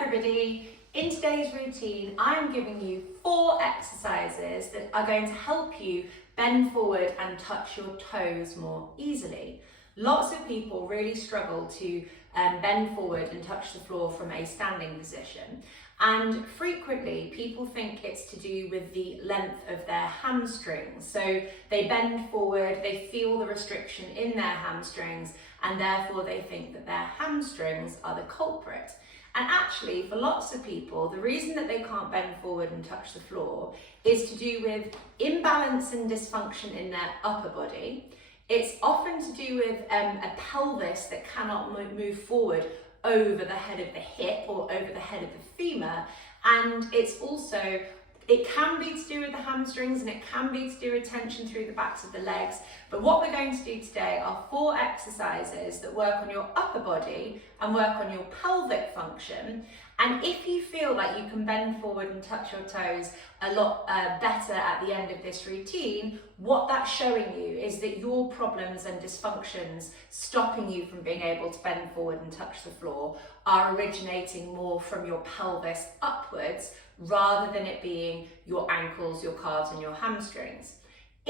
everybody. In today's routine, I'm giving you 4 exercises that are going to help you bend forward and touch your toes more easily. Lots of people really struggle to bend forward and touch the floor from a standing position. And frequently people think it's to do with the length of their hamstrings. So they bend forward, they feel the restriction in their hamstrings, and therefore they think that their hamstrings are the culprit. And actually, for lots of people, the reason that they can't bend forward and touch the floor is to do with imbalance and dysfunction in their upper body. It's often to do with a pelvis that cannot move forward over the head of the hip or over the head of the femur. And it's also, it can be to do with the hamstrings and it can be to do with tension through the backs of the legs. But what we're going to do today are 4 exercises that work on your upper body and work on your pelvic function. And if you feel like you can bend forward and touch your toes a lot better at the end of this routine, what that's showing you is that your problems and dysfunctions stopping you from being able to bend forward and touch the floor are originating more from your pelvis upwards rather than it being your ankles, your calves and your hamstrings.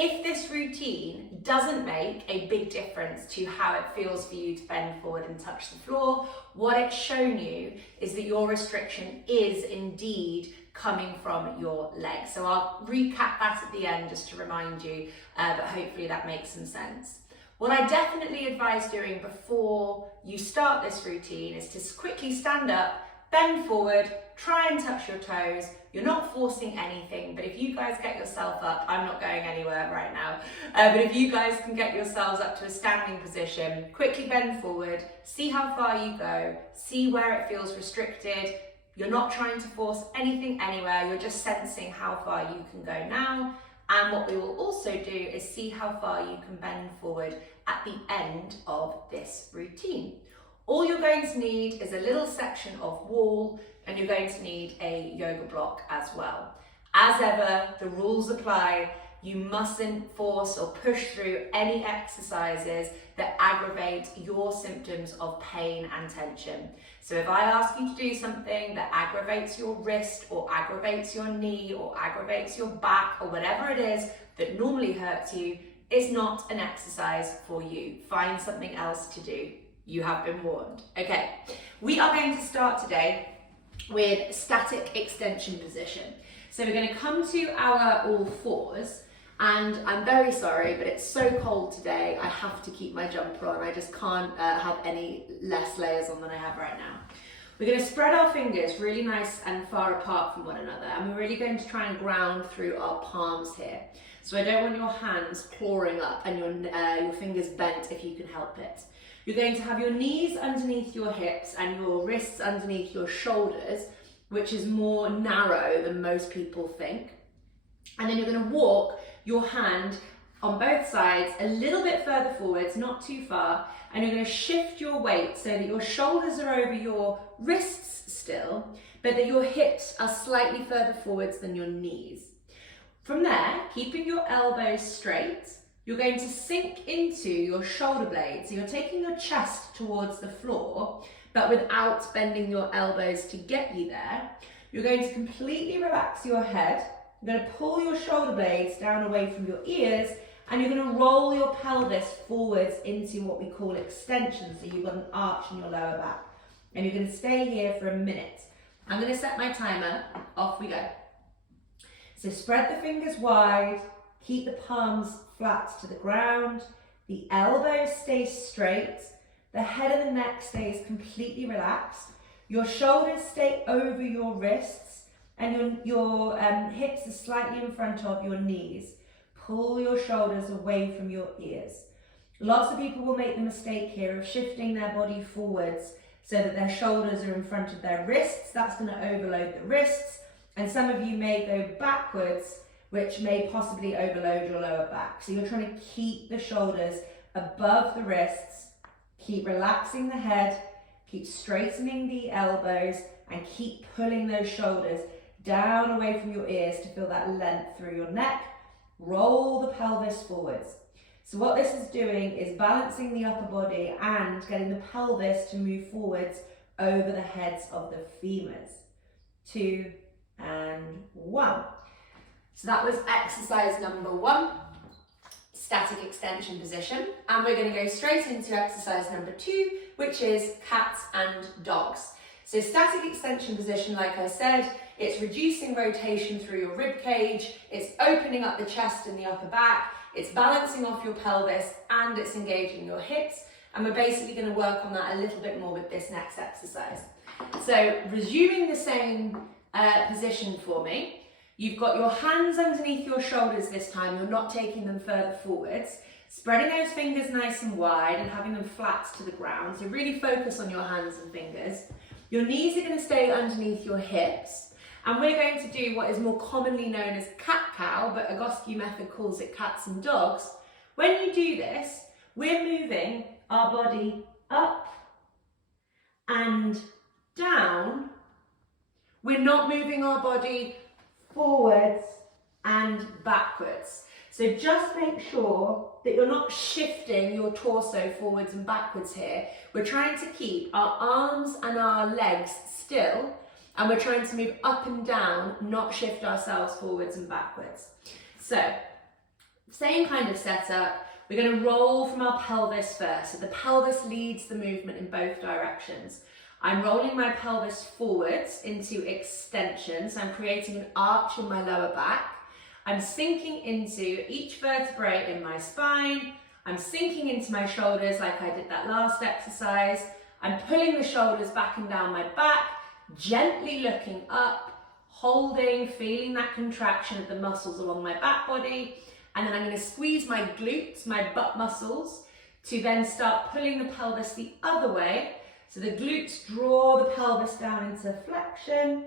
If this routine doesn't make a big difference to how it feels for you to bend forward and touch the floor, what it's shown you is that your restriction is indeed coming from your legs. So I'll recap that at the end just to remind you, but hopefully that makes some sense. What I definitely advise doing before you start this routine is to quickly stand up, bend forward, try and touch your toes. You're not forcing anything, but if you guys get yourself up, I'm not going anywhere right now, but if you guys can get yourselves up to a standing position, quickly bend forward, see how far you go, see where it feels restricted. You're not trying to force anything anywhere, you're just sensing how far you can go now. And what we will also do is see how far you can bend forward at the end of this routine. All you're going to need is a little section of wall, and you're going to need a yoga block as well. As ever, the rules apply. You mustn't force or push through any exercises that aggravate your symptoms of pain and tension. So if I ask you to do something that aggravates your wrist or aggravates your knee or aggravates your back or whatever it is that normally hurts you, it's not an exercise for you. Find something else to do. You have been warned. Okay, we are going to start today with static extension position. So we're going to come to our all fours, and I'm very sorry, but it's so cold today, I have to keep my jumper on. I just can't have any less layers on than I have right now. We're going to spread our fingers really nice and far apart from one another, and we're really going to try and ground through our palms here. So I don't want your hands clawing up and your fingers bent if you can help it. You're going to have your knees underneath your hips and your wrists underneath your shoulders, which is more narrow than most people think. And then you're going to walk your hand on both sides a little bit further forwards, not too far, and you're going to shift your weight so that your shoulders are over your wrists still, but that your hips are slightly further forwards than your knees. From there, keeping your elbows straight, you're going to sink into your shoulder blades. So you're taking your chest towards the floor, but without bending your elbows to get you there. You're going to completely relax your head. You're going to pull your shoulder blades down away from your ears, and you're going to roll your pelvis forwards into what we call extension. So you've got an arch in your lower back. And you're going to stay here for a minute. I'm going to set my timer. Off we go. So spread the fingers wide. Keep the palms flat to the ground, the elbows stay straight, the head of the neck stays completely relaxed, your shoulders stay over your wrists, and your hips are slightly in front of your knees. Pull your shoulders away from your ears. Lots of people will make the mistake here of shifting their body forwards so that their shoulders are in front of their wrists. That's going to overload the wrists, and some of you may go backwards, which may possibly overload your lower back. So you're trying to keep the shoulders above the wrists, keep relaxing the head, keep straightening the elbows, and keep pulling those shoulders down away from your ears to feel that length through your neck. Roll the pelvis forwards. So what this is doing is balancing the upper body and getting the pelvis to move forwards over the heads of the femurs. 2 and 1. So that was exercise number 1, static extension position. And we're going to go straight into exercise number 2, which is cats and dogs. So static extension position, like I said, it's reducing rotation through your rib cage, it's opening up the chest and the upper back, it's balancing off your pelvis, and it's engaging your hips. And we're basically going to work on that a little bit more with this next exercise. So resuming the same position for me, you've got your hands underneath your shoulders this time, you're not taking them further forwards, spreading those fingers nice and wide and having them flat to the ground. So really focus on your hands and fingers. Your knees are going to stay underneath your hips, and we're going to do what is more commonly known as cat-cow, but Agosky method calls it cats and dogs. When you do this, we're moving our body up and down. We're not moving our body forwards and backwards. So just make sure that you're not shifting your torso forwards and backwards here. We're trying to keep our arms and our legs still, and we're trying to move up and down, not shift ourselves forwards and backwards. So, same kind of setup. We're going to roll from our pelvis first. So the pelvis leads the movement in both directions. I'm rolling my pelvis forwards into extension, so I'm creating an arch in my lower back. I'm sinking into each vertebrae in my spine. I'm sinking into my shoulders like I did that last exercise. I'm pulling the shoulders back and down my back, gently looking up, holding, feeling that contraction of the muscles along my back body. And then I'm going to squeeze my glutes, my butt muscles, to then start pulling the pelvis the other way. So the glutes draw the pelvis down into flexion,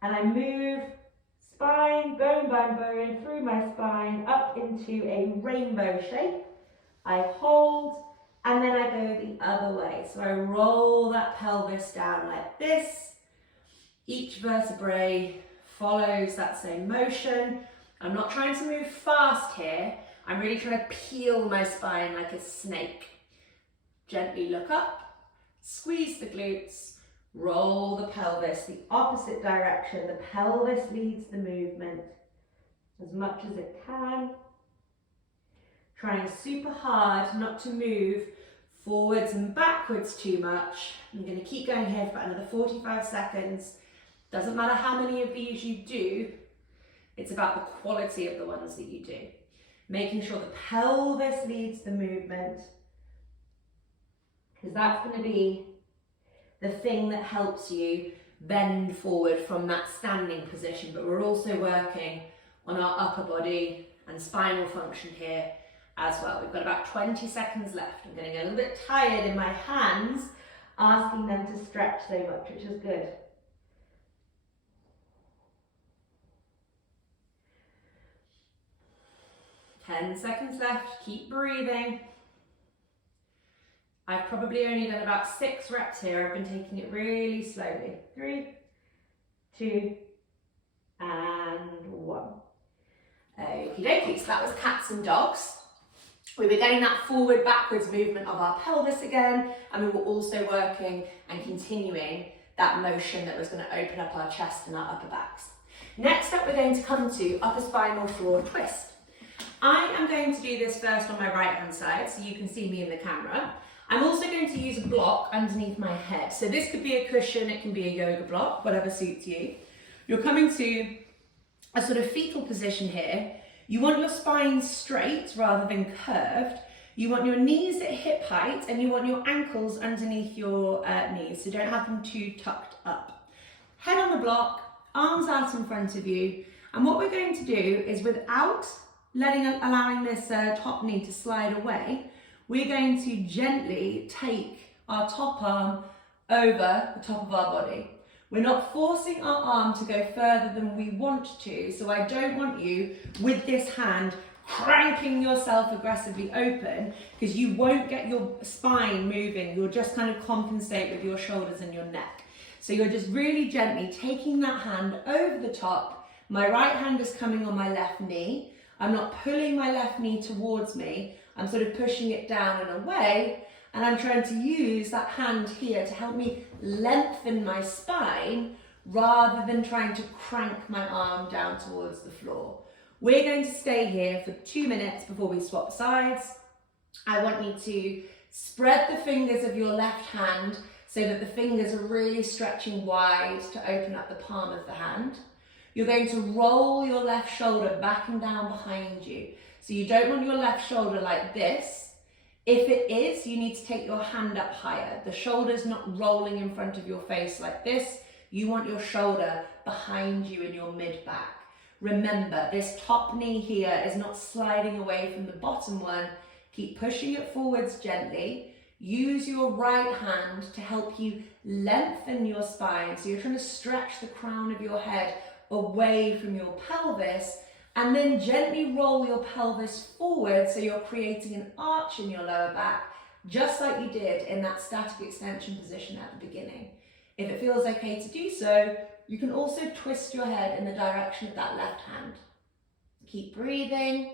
and I move spine, bone by bone, through my spine, up into a rainbow shape. I hold, and then I go the other way. So I roll that pelvis down like this. Each vertebrae follows that same motion. I'm not trying to move fast here. I'm really trying to peel my spine like a snake. Gently look up, squeeze the glutes, roll the pelvis the opposite direction. The pelvis leads the movement as much as it can. Trying super hard not to move forwards and backwards too much. I'm going to keep going here for about another 45 seconds. Doesn't matter how many of these you do, it's about the quality of the ones that you do. Making sure the pelvis leads the movement, because that's going to be the thing that helps you bend forward from that standing position. But we're also working on our upper body and spinal function here as well. We've got about 20 seconds left. I'm getting a little bit tired in my hands, asking them to stretch so much, which is good. Ten seconds left, keep breathing. I've probably only done about 6 reps here. I've been taking it really slowly. 3, 2, and 1. Okie dokie, so that was cats and dogs. We were getting that forward backwards movement of our pelvis again, and we were also working and continuing that motion that was going to open up our chest and our upper backs. Next up, we're going to come to upper spinal floor twist. I am going to do this first on my right hand side so you can see me in the camera. I'm also going to use a block underneath my head. So this could be a cushion, it can be a yoga block, whatever suits you. You're coming to a sort of fetal position here. You want your spine straight rather than curved. You want your knees at hip height, and you want your ankles underneath your knees, so don't have them too tucked up. Head on the block, arms out in front of you, and what we're going to do is, without allowing this top knee to slide away, we're going to gently take our top arm over the top of our body. We're not forcing our arm to go further than we want to, so I don't want you, with this hand, cranking yourself aggressively open, because you won't get your spine moving. You'll just kind of compensate with your shoulders and your neck. So you're just really gently taking that hand over the top. My right hand is coming on my left knee. I'm not pulling my left knee towards me. I'm sort of pushing it down and away, And I'm trying to use that hand here to help me lengthen my spine rather than trying to crank my arm down towards the floor. We're going to stay here for 2 minutes before we swap sides. I want you to spread the fingers of your left hand so that the fingers are really stretching wide to open up the palm of the hand. You're going to roll your left shoulder back and down behind you. So you don't want your left shoulder like this. If it is, you need to take your hand up higher. The shoulder's not rolling in front of your face like this. You want your shoulder behind you in your mid-back. Remember, this top knee here is not sliding away from the bottom one. Keep pushing it forwards gently. Use your right hand to help you lengthen your spine. So you're trying to stretch the crown of your head away from your pelvis, and then gently roll your pelvis forward so you're creating an arch in your lower back, just like you did in that static extension position at the beginning. If it feels okay to do so, you can also twist your head in the direction of that left hand. Keep breathing,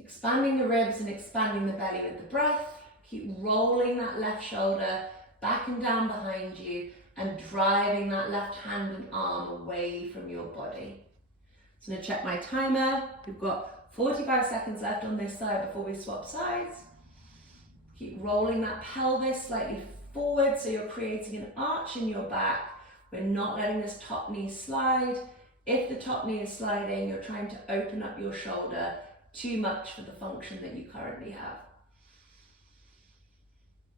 expanding the ribs and expanding the belly with the breath. Keep rolling that left shoulder back and down behind you and driving that left hand and arm away from your body. So I'm going to check my timer. We've got 45 seconds left on this side before we swap sides. Keep rolling that pelvis slightly forward so you're creating an arch in your back. We're not letting this top knee slide. If the top knee is sliding, you're trying to open up your shoulder too much for the function that you currently have.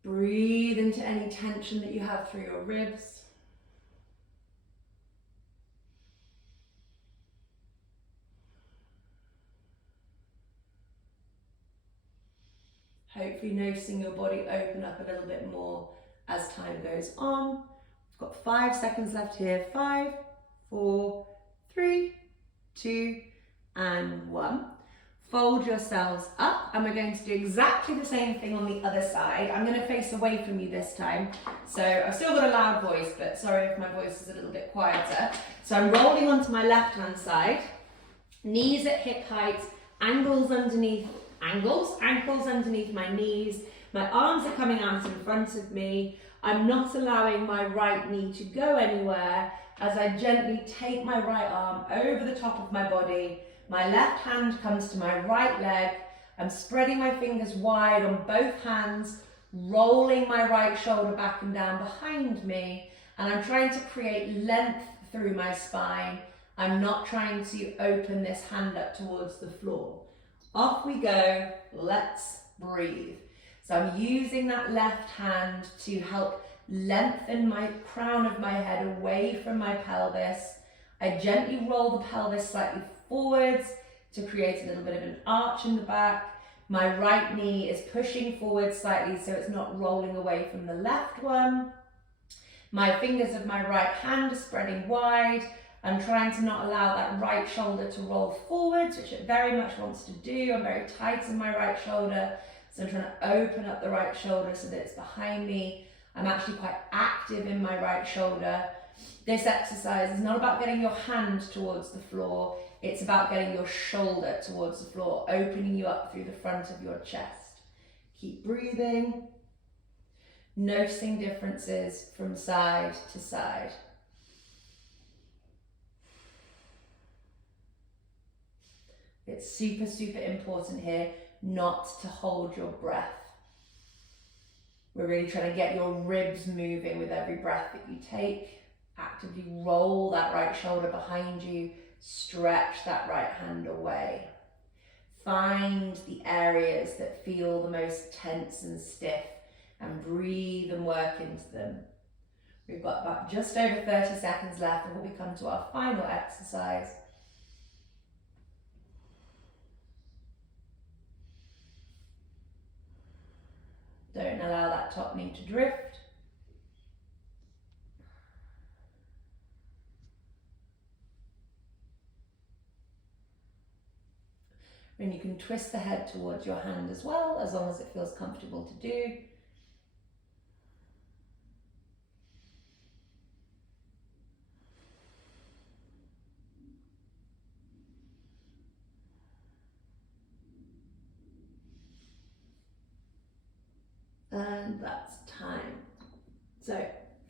Breathe into any tension that you have through your ribs. Hopefully noticing your body open up a little bit more as time goes on. We've got 5 seconds left here. 5, 4, 3, 2, and 1. Fold yourselves up, and we're going to do exactly the same thing on the other side. I'm going to face away from you this time. So I've still got a loud voice, but sorry if my voice is a little bit quieter. So I'm rolling onto my left-hand side, knees at hip height, ankles underneath my knees. My arms are coming out in front of me. I'm not allowing my right knee to go anywhere as I gently take my right arm over the top of my body. My left hand comes to my right leg. I'm spreading my fingers wide on both hands, rolling my right shoulder back and down behind me, and I'm trying to create length through my spine. I'm not trying to open this hand up towards the floor. Off we go, let's breathe. So I'm using that left hand to help lengthen my crown of my head away from my pelvis. I gently roll the pelvis slightly forwards to create a little bit of an arch in the back. My right knee is pushing forward slightly so it's not rolling away from the left one. My fingers of my right hand are spreading wide. I'm trying to not allow that right shoulder to roll forwards, which it very much wants to do. I'm very tight in my right shoulder, so I'm trying to open up the right shoulder so that it's behind me. I'm actually quite active in my right shoulder. This exercise is not about getting your hand towards the floor, it's about getting your shoulder towards the floor, opening you up through the front of your chest. Keep breathing, noticing differences from side to side. It's super, super important here not to hold your breath. We're really trying to get your ribs moving with every breath that you take. Actively roll that right shoulder behind you, stretch that right hand away. Find the areas that feel the most tense and stiff and breathe and work into them. We've got about just over 30 seconds left before we come to our final exercise. Don't allow that top knee to drift. And you can twist the head towards your hand as well, as long as it feels comfortable to do. And that's time. So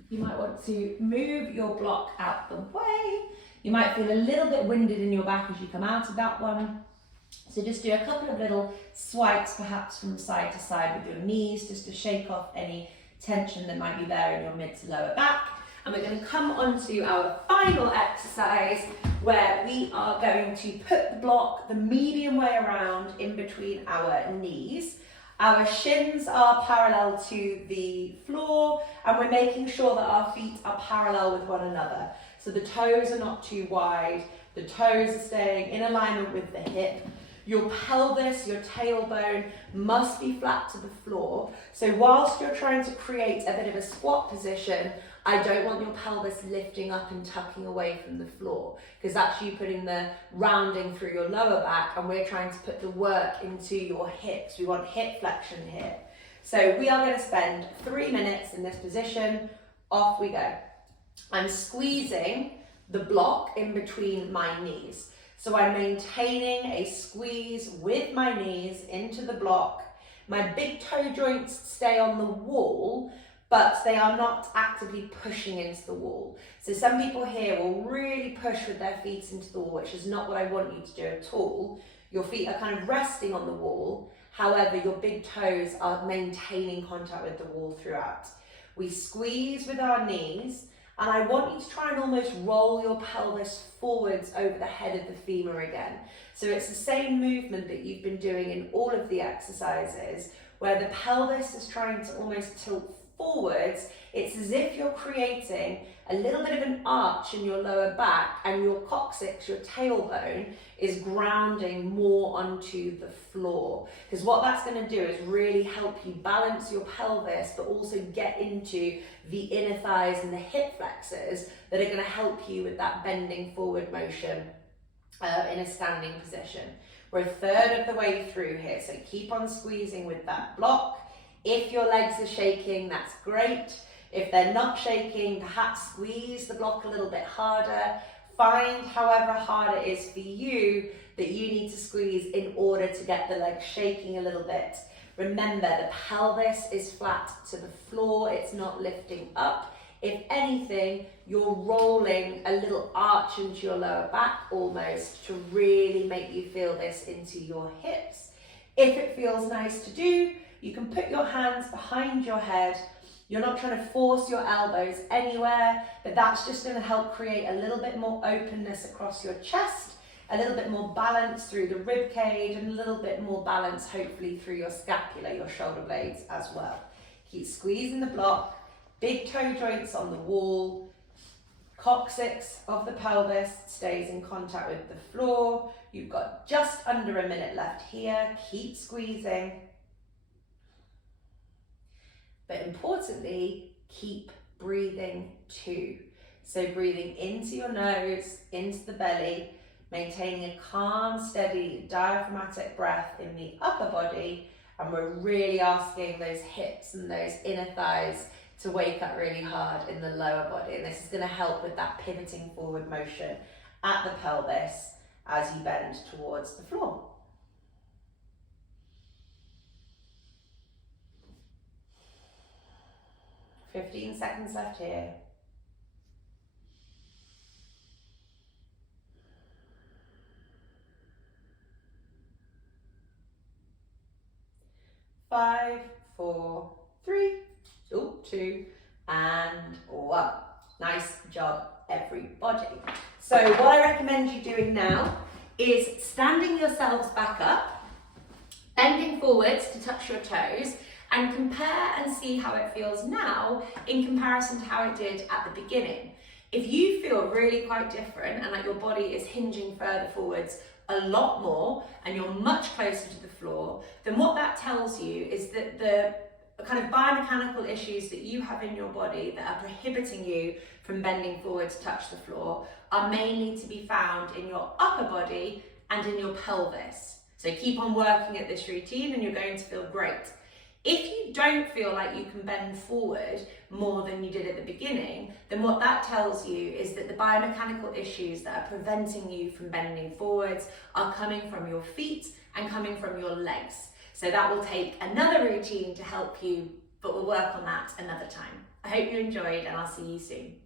you might want to move your block out the way. You might feel a little bit winded in your back as you come out of that one. So just do a couple of little swipes perhaps from side to side with your knees just to shake off any tension that might be there in your mid to lower back. And we're going to come on to our final exercise where we are going to put the block the medium way around in between our knees. Our shins are parallel to the floor and we're making sure that our feet are parallel with one another. So the toes are not too wide, the toes are staying in alignment with the hip. Your pelvis, your tailbone must be flat to the floor. So whilst you're trying to create a bit of a squat position, I don't want your pelvis lifting up and tucking away from the floor because that's you putting the rounding through your lower back and we're trying to put the work into your hips. We want hip flexion here. So we are going to spend 3 minutes in this position. Off we go. I'm squeezing the block in between my knees. So I'm maintaining a squeeze with my knees into the block. My big toe joints stay on the wall, but they are not actively pushing into the wall. So some people here will really push with their feet into the wall, which is not what I want you to do at all. Your feet are kind of resting on the wall. However, your big toes are maintaining contact with the wall throughout. We squeeze with our knees, and I want you to try and almost roll your pelvis forwards over the head of the femur again. So it's the same movement that you've been doing in all of the exercises, where the pelvis is trying to almost tilt forwards. It's as if you're creating a little bit of an arch in your lower back and your coccyx, your tailbone, is grounding more onto the floor. Because what that's going to do is really help you balance your pelvis, but also get into the inner thighs and the hip flexors that are going to help you with that bending forward motion in a standing position. We're a third of the way through here, so keep on squeezing with that block. If your legs are shaking, that's great. If they're not shaking, perhaps squeeze the block a little bit harder. Find however hard it is for you that you need to squeeze in order to get the legs shaking a little bit. Remember, the pelvis is flat to the floor, it's not lifting up. If anything, you're rolling a little arch into your lower back almost to really make you feel this into your hips. If it feels nice to do, you can put your hands behind your head. You're not trying to force your elbows anywhere, but that's just going to help create a little bit more openness across your chest, a little bit more balance through the rib cage, and a little bit more balance hopefully through your scapula, your shoulder blades as well. Keep squeezing the block, big toe joints on the wall, coccyx of the pelvis stays in contact with the floor. You've got just under a minute left here. Keep squeezing. But importantly, keep breathing too. So breathing into your nose, into the belly, maintaining a calm, steady, diaphragmatic breath in the upper body. And we're really asking those hips and those inner thighs to wake up really hard in the lower body. And this is going to help with that pivoting forward motion at the pelvis as you bend towards the floor. 15 seconds left here. Five, four, three, two, and one. Nice job, everybody. So what I recommend you doing now is standing yourselves back up, bending forwards to touch your toes, and compare and see how it feels now in comparison to how it did at the beginning. If you feel really quite different and that your body is hinging further forwards a lot more and you're much closer to the floor, then what that tells you is that the kind of biomechanical issues that you have in your body that are prohibiting you from bending forward to touch the floor are mainly to be found in your upper body and in your pelvis. So keep on working at this routine and you're going to feel great. If you don't feel like you can bend forward more than you did at the beginning, then what that tells you is that the biomechanical issues that are preventing you from bending forwards are coming from your feet and coming from your legs. So that will take another routine to help you but we'll work on that another time. I hope you enjoyed, and I'll see you soon.